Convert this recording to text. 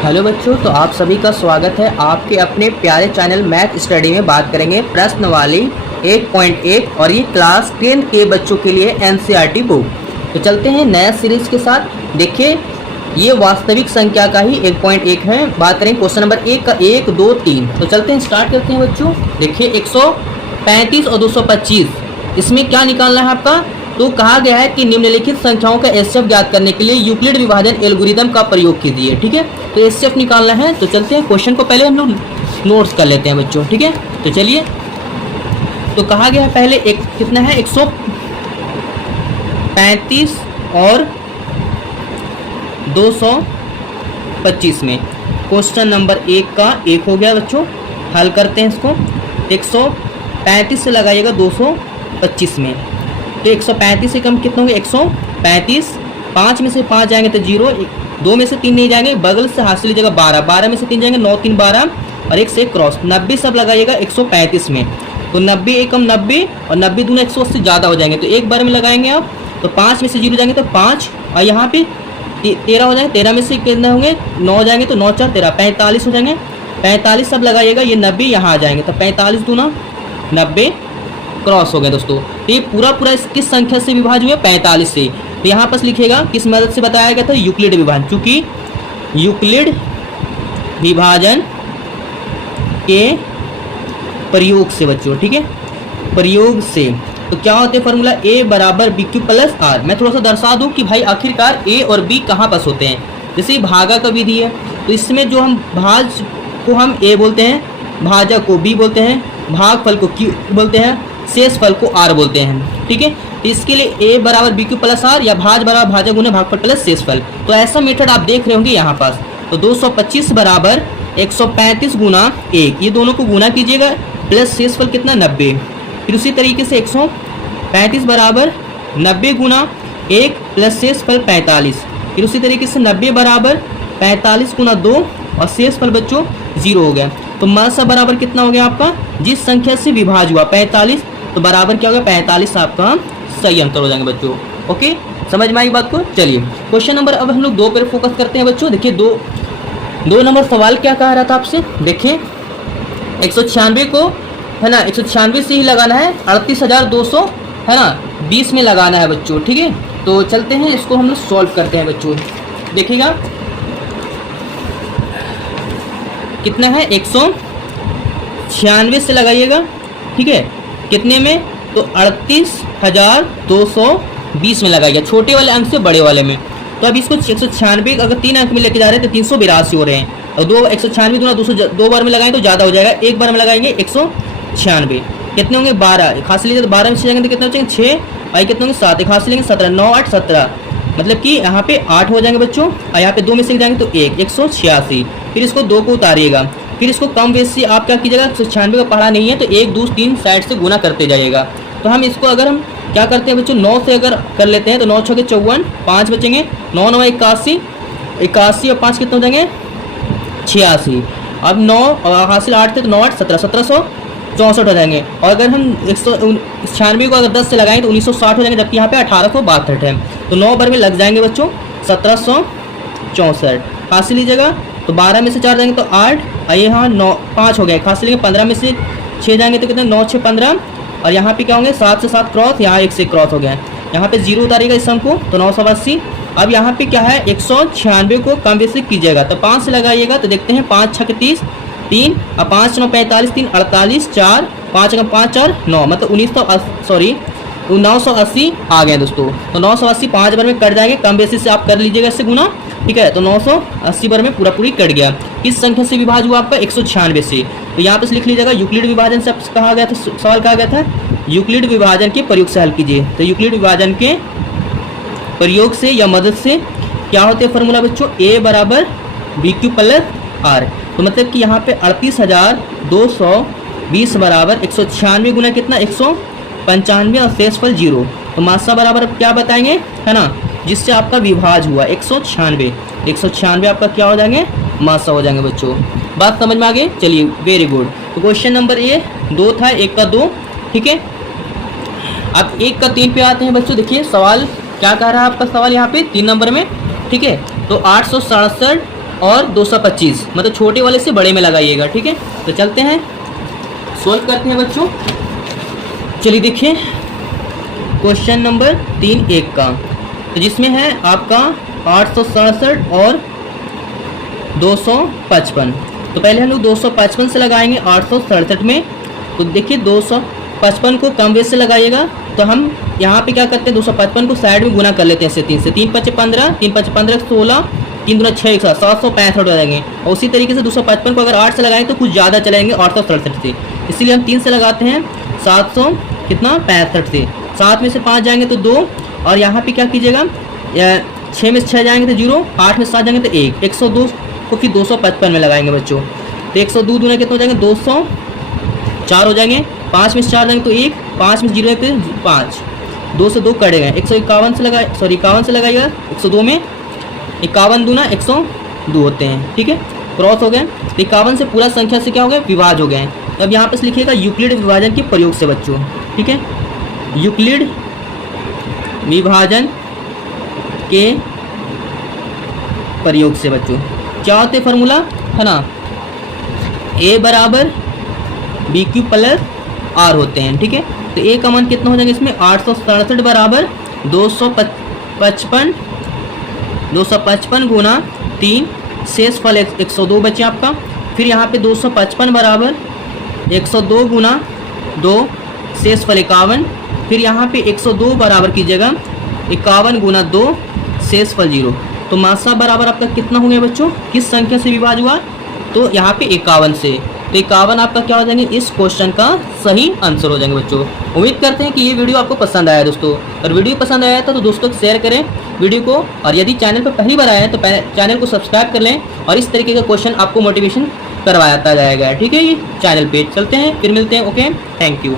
Hello बच्चों, तो आप सभी का स्वागत है आपके अपने प्यारे चैनल मैथ स्टडी में। बात करेंगे प्रश्नवाली 1.1 और ये क्लास 10 के बच्चों के लिए एनसीईआरटी बुक। तो चलते हैं नया सीरीज के साथ। देखिए ये वास्तविक संख्या का ही 1.1 है। बात करें क्वेश्चन नंबर 1 का 1, 2, 3। तो चलते हैं, स्टार्ट करते हैं बच्चों। देखिए 135 और 225, इसमें क्या निकालना है आपका। तो कहा गया है कि निम्नलिखित संख्याओं का एचसीएफ ज्ञात करने के लिए यूक्लिड विभाजन एल्गोरिथम का प्रयोग कीजिए। ठीक है, तो एचसीएफ निकालना है। तो चलते हैं, क्वेश्चन को पहले हम लोग नोट्स कर लेते हैं बच्चों। ठीक है, तो चलिए। तो कहा गया है पहले एक कितना है 135 और 225 में। क्वेश्चन नंबर 1 का 1 हो गया बच्चों। हल करते हैं इसको। 135 से लगाइएगा 225 में। तो 135 से कम कितना होंगे 135। 5 में से 5 जाएंगे तो 0, 2 में से 3 नहीं जाएंगे, बगल से हासिल लीजिएगा 12, 12 में से 3 जाएंगे 9, 3, 12 और 1 से क्रॉस 90 सब लगाइएगा 135 में। तो 90 एकम 90 और 90 दूना 180 ज़्यादा हो जाएंगे, तो एक बार में लगाएंगे आप। तो 5 में से 0 जाएंगे तो 5 और यहाँ पे 13 हो जाएंगे। 13 में से कितने होंगे 9 जाएंगे तो 9, 4, 13, 45 हो जाएंगे। 45 सब लगाइएगा, ये 90 यहाँ आ जाएंगे, तो 45 दूना 90 क्रॉस हो गया दोस्तों। तो ये पूरा किस संख्या से विभाज्य हुआ 45 से। तो यहाँ पर लिखिएगा किस मदद से बताया गया था, यूक्लिड विभाजन, क्योंकि यूक्लिड विभाजन के प्रयोग से बच्चों। ठीक है, प्रयोग से। तो क्या होते हैं फॉर्मूला, ए बराबर बी क्यू प्लस आर। मैं थोड़ा सा दर्शा दूं कि भाई आखिरकार ए और बी कहाँ पास होते हैं। जैसे भागा का विधि है, तो इसमें जो हम भाज को हम ए बोलते हैं, भाजक को बी बोलते हैं, भागफल को क्यू बोलते हैं, शेष फल को आर बोलते हैं। ठीक है, तो इसके लिए ए बराबर बी क्यू प्लस आर या भाज बराबर भाजक गुना भागफल प्लस शेष फल। तो ऐसा मेथड आप देख रहे होंगे यहाँ पास। तो 225 बराबर 135 गुना 1, ये दोनों को गुना कीजिएगा, प्लस शेष फल कितना 90। फिर उसी तरीके से 135 बराबर 90 गुना 1 प्लस शेष फल 45। फिर उसी तरीके से 90 बराबर 45 गुना 2 और शेष फल बच्चों 0 हो गया। तो मासा बराबर कितना हो गया आपका, जिस संख्या से विभाज्य हुआ 45, तो बराबर क्या होगा 45 आपका सही आंसर हो जाएंगे बच्चों। ओके, समझ में आई बात को। चलिए क्वेश्चन नंबर अब हम लोग 2 पर फोकस करते हैं बच्चों। देखिए 2 नंबर सवाल क्या कह रहा था आपसे। देखिए 196 को है ना 196 से ही लगाना है, 38,200 है ना 20 में लगाना है बच्चों। ठीक है, तो चलते हैं इसको हम लोग सॉल्व करते हैं बच्चों। देखिएगा कितना है 196 से लगाइएगा। ठीक है, कितने में, तो 38,220 में लगाइए, छोटे वाले अंक से बड़े वाले में। तो अब इसको 196 अगर 3 अंक में लेके जा रहे हैं तो 382 हो रहे हैं, और 196 दूना 200 2 बार में लगाएं तो ज़्यादा हो जाएगा, एक बार में लगाएंगे 196। कितने होंगे 12, खास लीजिए तो 12 में से जाएंगे तो कितने बचेंगे 6, और कितने होंगे 7, खास लेंगे 17, 9, 8, 17, मतलब कि यहाँ पे 8 हो जाएंगे बच्चों, और यहाँ पे 2 में से जाएंगे तो 186। फिर इसको 2 को उतारिएगा, फिर इसको कम बेस से आप क्या कीजिएगा, 196 का पढ़ा नहीं है तो 1, 2, 3 साइड से गुना करते जाइएगा। तो हम इसको अगर हम क्या करते हैं बच्चों 9 से अगर कर लेते हैं तो 9 छके 54, 5 बचेंगे, 9 9 81, 81 और 5 कितने हो जाएंगे 86। अब 9 हासिल 8 थे तो 9, 8, 17, 1764 हो जाएंगे। और अगर हम 196 को अगर 10 से लगाएंगे तो 1960 हो जाएंगे, जबकि यहाँ पे 1862 है। तो 9 बार में लग जाएंगे बच्चों 1764। हासिल लीजिएगा तो 12 में से 4 जाएंगे तो 8, और यहाँ 9 5 हो गए, खास लेंगे 15 में से 6 जाएंगे तो कितने 9, 6, 15, और यहाँ पे क्या होंगे 7 से 7 क्रॉस, यहाँ 1 से क्रॉस हो गया। यहाँ पे 0 उतारिएगा इस अंक को तो 980। अब यहाँ पे क्या है 196 को कम बेसिक कीजिएगा तो 5 से लगाइएगा, तो देखते हैं 5 6 30, 3 और 5 9 45, 3 48, 4 5 5 4 9, मतलब 980 आ गए दोस्तों। तो 980 5 बार में कट जाएंगे, कम बेसिस से आप कर लीजिएगा इससे गुना। ठीक है, तो 980 बार में पूरी कट गया। किस संख्या से विभाज्य हुआ आपका 196 से। तो यहाँ पे लिख लीजिएगा यूक्लिड विभाजन से कहा गया था, सवाल कहा गया था यूक्लिड विभाजन के प्रयोग से हल कीजिए। तो यूक्लिड विभाजन के प्रयोग से या मदद से क्या होते हैं फॉर्मूला बच्चों, ए बराबर बी क्यू प्लस आर। तो मतलब कि यहाँ पे 38,220 बराबर 196 गुना कितना 195 और शेषफल 0। तो मासा बराबर क्या बताएंगे है ना, जिससे आपका विभाज्य हुआ 196 आपका क्या हो जाएंगे मासा हो जाएंगे बच्चों। बात समझ में आ गई। चलिए वेरी गुड। तो क्वेश्चन नंबर ए 2 था, 1 का 2। ठीक है, अब 1 का 3 पे आते हैं बच्चों। देखिए सवाल क्या कह रहा है आपका, सवाल यहाँ पे 3 नंबर में। ठीक है, तो 867 और 225, मतलब छोटे वाले से बड़े में लगाइएगा, ठीक है। तो चलते हैं सॉल्व करते हैं बच्चों। चलिए देखिए क्वेश्चन नंबर 3.1 का, तो जिसमें है आपका 867 और 255। तो पहले हम लोग 255 से लगाएंगे 867 में। तो देखिए 255 को कम बेस से लगाइएगा, तो हम यहाँ पे क्या करते हैं 255 को साइड में गुना कर लेते हैं, 3 से 3 5 15, 3 5 15 16, 3 दूना 6 765 हो जाएंगे। और उसी तरीके से 255 को अगर 8 से लगाएंगे तो कुछ ज़्यादा चलाएंगे 867 से, इसीलिए हम 3 से लगाते हैं 700 कितना 65 से। 7 में से 5 जाएंगे तो 2, और यहाँ पे क्या कीजिएगा 6 में से 6 जाएंगे तो 0, 8 में से 7 जाएंगे तो 1, 102 को फिर 255 में लगाएंगे बच्चों। तो 102 दूना कितना हो जाएंगे 204 हो जाएंगे, 5 में से 4 जाएंगे तो 1, 5 में से 0 तो 5, 2 से 2 कटेगा, 151 से लगाए 51 से लगाइएगा, 102 में 51 दूना 102 होते हैं, ठीक है, क्रॉस हो गए। तो 51 से पूरा संख्या से क्या हो गया विभाज हो गए। तो अब यहाँ पे लिखिएगा यूक्लिड विभाजन के प्रयोग से बच्चों, ठीक है, यूक्लिड विभाजन के प्रयोग से बच्चों क्या होते हैं फार्मूला है ना, a बराबर बी क्यू प्लस आर होते हैं, ठीक है। तो a का मान कितना हो जाएगा इसमें 867 बराबर 255 गुना 3, शेष फल 102 बचे आपका। फिर यहाँ पे 255 बराबर 102 गुना 2, शेष फल 51। फिर यहाँ पे 102 बराबर कीजिएगा 51 गुना 2, शेष फल 0। तो मासा बराबर आपका कितना हो गया बच्चों, किस संख्या से विभाज हुआ, तो यहाँ पे 51 से। तो 51 आपका क्या हो जाएंगे, इस क्वेश्चन का सही आंसर हो जाएंगे बच्चों। उम्मीद करते हैं कि ये वीडियो आपको पसंद आया दोस्तों, और वीडियो पसंद आया था तो दोस्तों शेयर करें वीडियो को, और यदि चैनल पर पहली बार आए हैं तो चैनल को सब्सक्राइब कर लें, और इस तरीके का क्वेश्चन आपको मोटिवेशन करवाता जाएगा, ठीक है। ये चैनल पे चलते हैं, फिर मिलते हैं, ओके, थैंक यू।